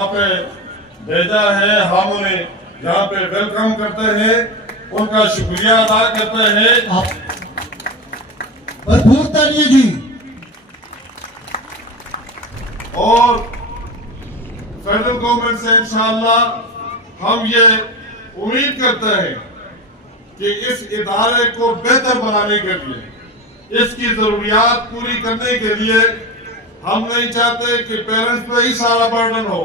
यहाँ पे भेजा है, हम उन्हें यहाँ पे वेलकम करते हैं, उनका शुक्रिया अदा करते हैं। भरपूर तालियां जी। और फेडरल गवर्नमेंट से इंशाअल्लाह हम ये उम्मीद करते हैं कि इस इदारे को बेहतर बनाने के लिए, इसकी जरूरियात पूरी करने के लिए हम नहीं चाहते कि पेरेंट्स पे ही सारा बर्डन हो।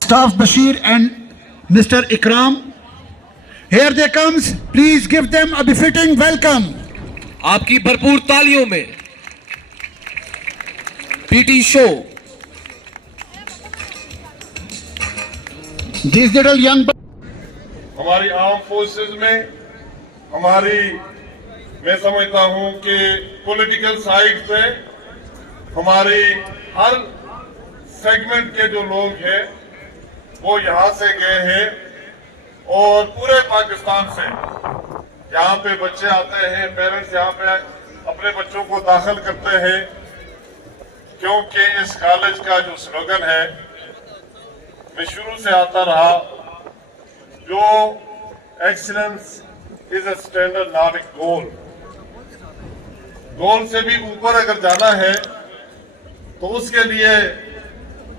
Staff Bashir and Mr. Ikram. Here they comes. Please give them a befitting welcome. आपकी भरपूर तालियों में PT show These little young. हमारी आर्म फोर्सेस में मैं समझता हूं कि पॉलिटिकल साइड पे हमारी हर सेगमेंट के जो लोग हैं वो यहाँ से गए हैं और पूरे पाकिस्तान से यहाँ पे बच्चे आते हैं, पेरेंट्स यहाँ पे अपने बच्चों को दाखिल करते हैं, क्योंकि इस कॉलेज का जो स्लोगन है मैं शुरू से आता रहा, जो excellence is a standard not a goal. Goal से भी ऊपर अगर जाना है तो उसके लिए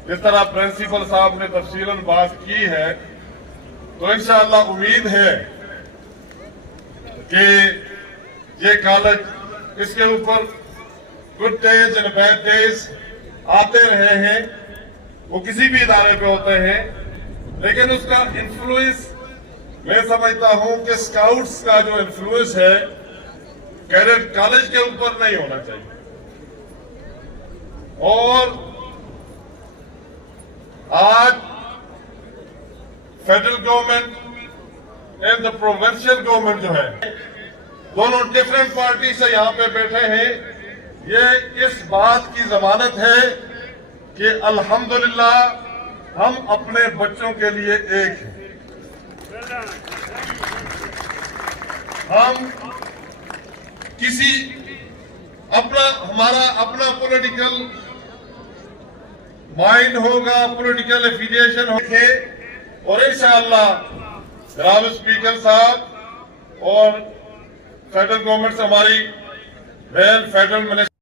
जिस तरह प्रिंसिपल साहब ने तफसीलन बात की है, तो इंशाअल्लाह उम्मीद है कि ये कॉलेज, इसके ऊपर good days and bad days आते रहे हैं, वो किसी भी इदारे पे होते हैं, लेकिन उसका इन्फ्लुएंस मैं समझता हूं कि स्काउट्स का जो इन्फ्लुएंस है कैडेट कॉलेज के ऊपर नहीं होना चाहिए। और आज federal government and the provincial government जो है, दोनों डिफरेंट पार्टी से यहाँ पे बैठे हैं, ये इस बात की जमानत है कि अल्हम्दुलिल्लाह हम अपने बच्चों के लिए एक हैं। हम किसी हमारा अपना पॉलिटिकल माइंड होगा, पॉलिटिकल एफिलिएशन होंगे, और इंशाअल्लाह जनाब स्पीकर साहब और फेडरल गवर्नमेंट से हमारी फेडरल मिनिस्टर